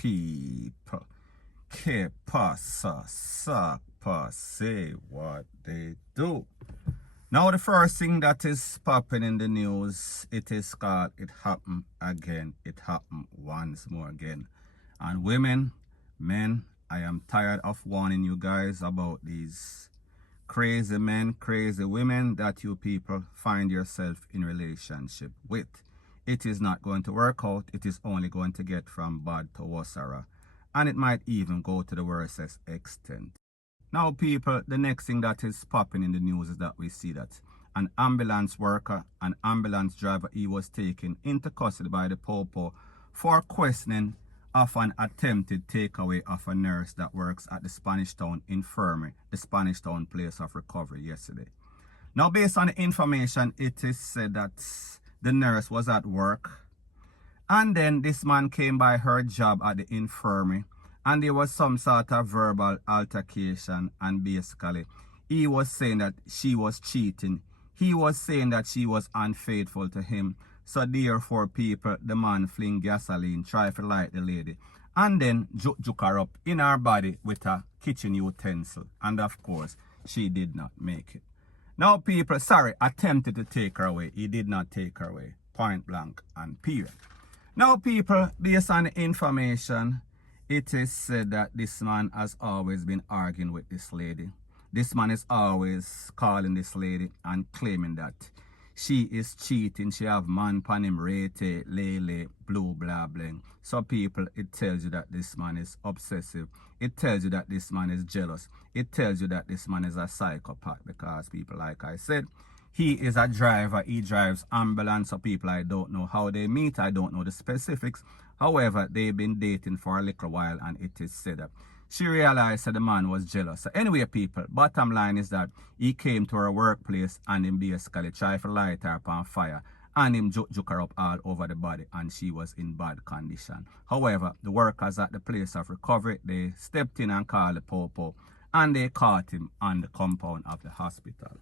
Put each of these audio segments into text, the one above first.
people. Que pasa, sapa, say what they do. Now the first thing that is popping in the news, it is called It Happened Again. It happened once more again. And women, men, I am tired of warning you guys about these crazy men, crazy women that you people find yourself in relationship with. It is not going to work out. It is only going to get from bad to worse. And it might even go to the worst extent. Now people, the next thing that is popping in the news is that we see that an ambulance worker, an ambulance driver, he was taken into custody by the Popo for questioning of an attempted takeaway of a nurse that works at the Spanish Town Infirmary, the Spanish Town place of recovery yesterday. Now based on the information, it is said that the nurse was at work and then this man came by her job at the infirmary and there was some sort of verbal altercation, and basically he was saying that she was cheating. He was saying that she was unfaithful to him. So therefore people, the man fling gasoline, try to light the lady, and then juke her up in her body with a kitchen utensil. And of course, she did not make it. Now people, attempted to take her away. He did not take her away. Point blank and period. Now people, based on the information, it is said that this man has always been arguing with this lady. This man is always calling this lady and claiming that she is cheating. She have man pan him, rate, lele, blue, blah, bling. So people, it tells you that this man is obsessive. It tells you that this man is jealous. It tells you that this man is a psychopath because people, like I said, he is a driver. He drives ambulance. So people, I don't know how they meet. I don't know the specifics. However, they've been dating for a little while and it is said that she realized that the man was jealous. So anyway, people, bottom line is that he came to her workplace and him basically tried to light her up on fire and him juke her up all over the body and she was in bad condition. However, the workers at the place of recovery, they stepped in and called the Popo and they caught him on the compound of the hospital.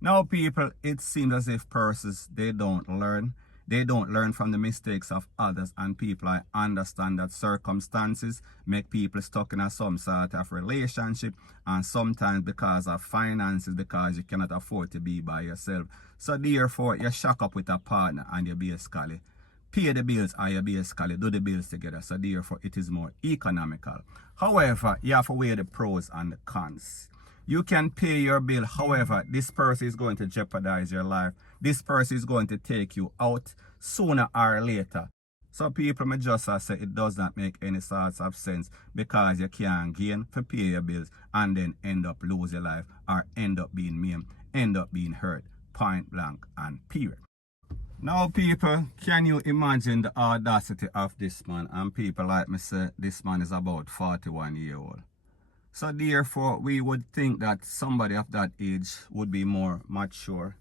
Now people, it seems as if persons, they don't learn. They don't learn from the mistakes of others, and people, I understand that circumstances make people stuck in a some sort of relationship, and sometimes because of finances, because you cannot afford to be by yourself. So therefore, you shack up with a partner and you basically pay the bills or you basically do the bills together. So therefore, it is more economical. However, you have to weigh the pros and the cons. You can pay your bill. However, this person is going to jeopardize your life. This person is going to take you out sooner or later. So people may just say it does not make any sorts of sense because you can't gain to pay your bills and then end up lose your life or end up being maimed, end up being hurt, point blank and period. Now people, can you imagine the audacity of this man? And people like me say, this man is about 41 years old. So therefore, we would think that somebody of that age would be more mature.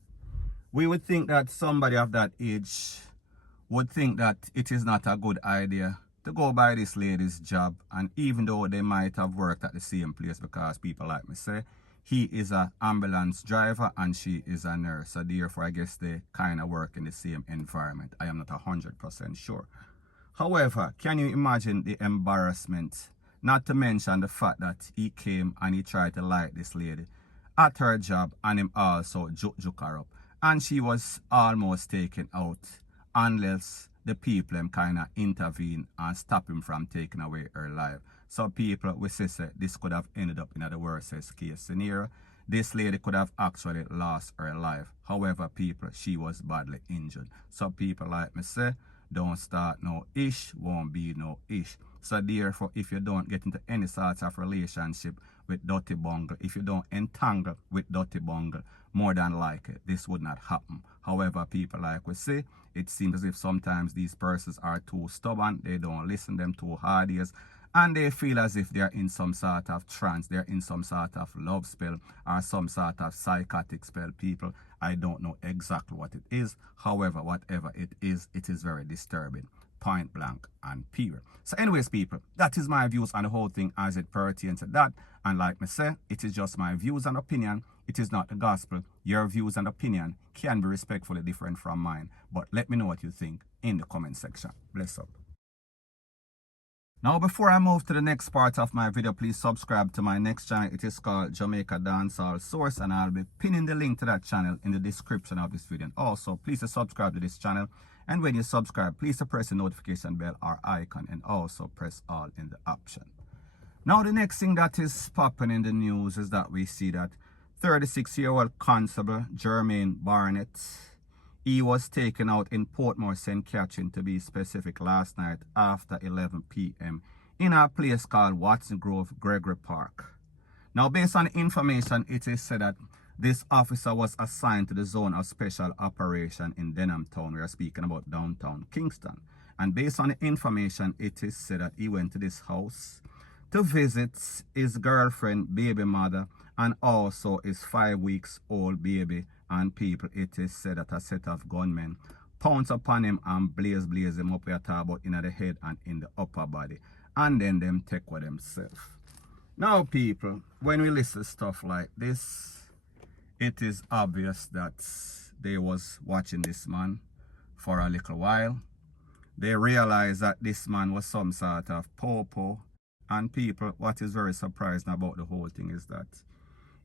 We would think that somebody of that age would think that it is not a good idea to go by this lady's job. And even though they might have worked at the same place, because people like me say, he is an ambulance driver and she is a nurse. So therefore, I guess they kind of work in the same environment. I am not 100% sure. However, can you imagine the embarrassment? Not to mention the fact that he came and he tried to light this lady at her job and him also juke her up. And she was almost taken out unless the people kind of intervene and stop him from taking away her life. So people, we say this could have ended up in the worst case scenario. This lady could have actually lost her life. However, people, she was badly injured. So people like me say, don't start no ish, won't be no ish. So therefore, if you don't get into any sort of relationship with dirty bungle, if you don't entangle with dirty bungle, more than likely, this would not happen. However, people like we say, it seems as if sometimes these persons are too stubborn, they don't listen them too hard ears, and they feel as if they're in some sort of trance, they're in some sort of love spell or some sort of psychotic spell. People, I don't know exactly what it is. However, whatever it is very disturbing. Point blank and period. So anyways, people, that is my views on the whole thing as it pertains to that. And like me say, it is just my views and opinion. it is not the gospel. Your views and opinion can be respectfully different from mine. But let me know what you think in the comment section. Bless up. Now, before I move to the next part of my video, please subscribe to my next channel. It is called Jamaica Dancehall Source, and I'll be pinning the link to that channel in the description of this video. And also, please subscribe to this channel. And when you subscribe, please press the notification bell or icon, and also press all in the option. Now, the next thing that is popping in the news is that we see that 36-year-old Constable Jermaine Barnett, he was taken out in Portmore, St. Catherine, to be specific, last night after 11 p.m. in a place called Watson Grove, Gregory Park. Now, based on information, it is said that this officer was assigned to the zone of special operation in Denham Town. We are speaking about downtown Kingston. And based on the information, it is said that he went to this house to visit his girlfriend, baby mother, and also his 5-week-old baby. And people, it is said that a set of gunmen pounce upon him and blaze him up. We are talking about in the head and in the upper body. And then them take with themselves. Now, people, when we listen to stuff like this, it is obvious that they was watching this man for a little while. They realized that this man was some sort of popo. And people, what is very surprising about the whole thing is that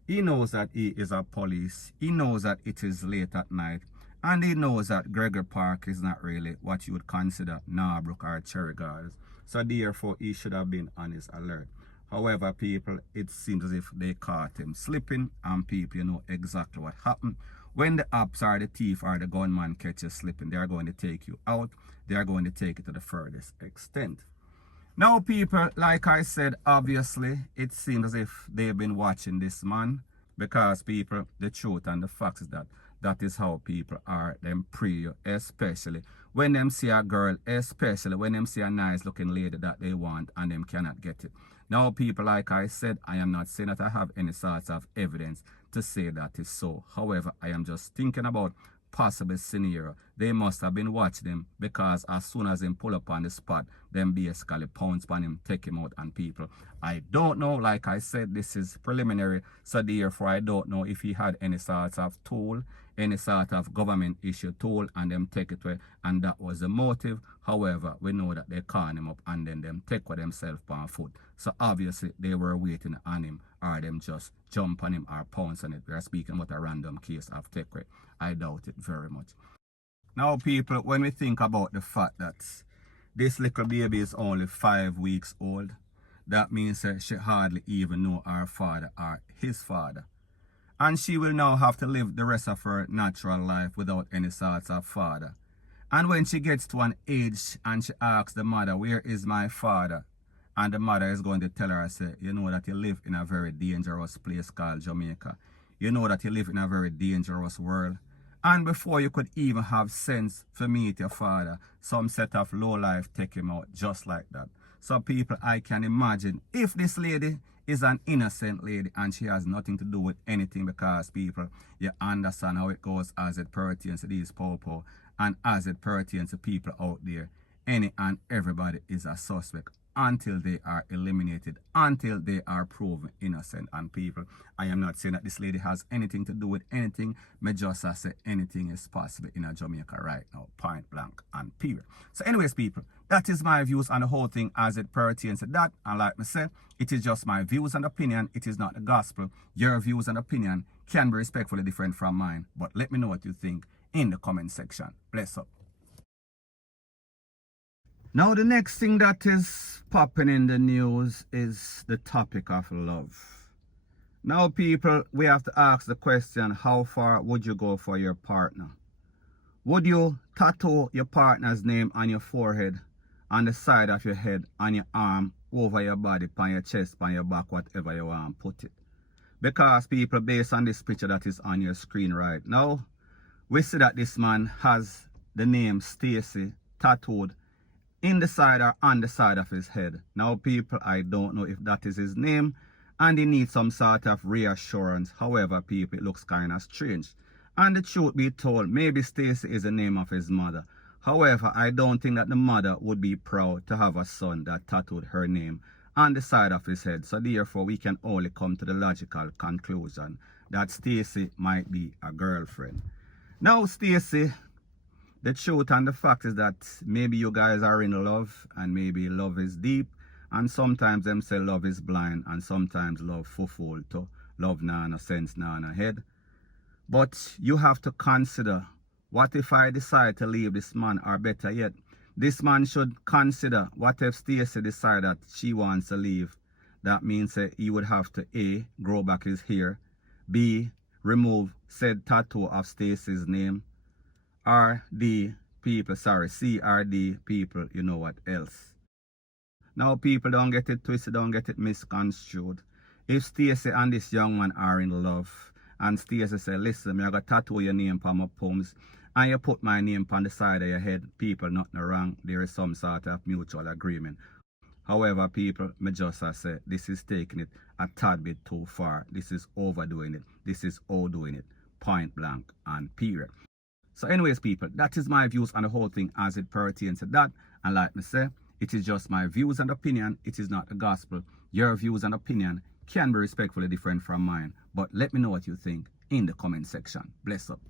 he knows that he is a police. He knows that it is late at night. And he knows that Gregory Park is not really what you would consider Norbrook or Cherry Gardens. So therefore, he should have been on his alert. However, people, it seems as if they caught him slipping. And people, you know exactly what happened. When the ops or the thief or the gunman catch you slipping, they are going to take you out. They are going to take it to the furthest extent. Now, people, like I said, obviously, it seems as if they've been watching this man, because, people, the truth and the facts is that that is how people are. Them pre you, especially when them see a girl, especially when them see a nice-looking lady that they want and them cannot get it. Now, people, like I said, I am not saying that I have any sorts of evidence to say that is so. However, I am just thinking about possible scenario. They must have been watching him, because as soon as they pull up on the spot, them basically pounce on him, take him out. And people, I don't know, like I said, this is preliminary, so therefore I don't know if he had any sort of tool, any sort of government issue tool, and them take it away, and that was the motive. However, we know that they caught him up and then them take with themselves on foot. So obviously they were waiting on him, or them just jump on him or pounce on it. We are speaking about a random case of take away. I doubt it very much. Now, people, when we think about the fact that this little baby is only 5 weeks old, that means that she hardly even know her father or his father. And she will now have to live the rest of her natural life without any sort of father. And when she gets to an age and she asks the mother, where is my father? And the mother is going to tell her, say, you know that you live in a very dangerous place called Jamaica. You know that you live in a very dangerous world. And before you could even have sense to meet your father, some set of low life take him out just like that. So people, I can imagine if this lady is an innocent lady and she has nothing to do with anything, because people, you understand how it goes as it pertains to these popo and as it pertains to people out there. Any and everybody is a suspect until they are eliminated, until they are proven innocent. And people, I am not saying that this lady has anything to do with anything. Me just say anything is possible in Jamaica right now, point blank and period. So anyways, people, that is my views on the whole thing as it pertains to that. And like I said, it is just my views and opinion. It is not the gospel. Your views and opinion can be respectfully different from mine. But let me know what you think in the comment section. Bless up. Now, the next thing that is popping in the news is the topic of love. Now, people, we have to ask the question, how far would you go for your partner? Would you tattoo your partner's name on your forehead, on the side of your head, on your arm, over your body, on your chest, on your back, whatever you want, put it? Because, people, based on this picture that is on your screen right now, we see that this man has the name Stacy tattooed in the side or on the side of his head. Now, people, I don't know if that is his name and he needs some sort of reassurance. However, people, it looks kind of strange. And the truth be told, maybe Stacy is the name of his mother. However, I don't think that the mother would be proud to have a son that tattooed her name on the side of his head. So therefore, we can only come to the logical conclusion that Stacy might be a girlfriend. Now, Stacy, the truth and the fact is that maybe you guys are in love, and maybe love is deep, and sometimes them say love is blind, and sometimes love fool too. Love nah no sense, nah no head. But you have to consider, what if I decide to leave this man, or better yet, this man should consider, what if Stacy decide that she wants to leave? That means he would have to A, grow back his hair, B, remove said tattoo of Stacy's name, or D, people, sorry, C or D, people, you know what else. Now people, don't get it twisted, don't get it misconstrued. If Stacy and this young man are in love, and Stacy say, listen, me I got tattoo your name on my palms, and you put my name on the side of your head, people, nothing wrong. There is some sort of mutual agreement. However, people, me just say, this is taking it a tad bit too far. This is overdoing it. This is overdoing it. Point blank and period. So anyways, people, that is my views on the whole thing as it pertains to that. And like me say, it is just my views and opinion. It is not the gospel. Your views and opinion can be respectfully different from mine. But let me know what you think in the comment section. Bless up.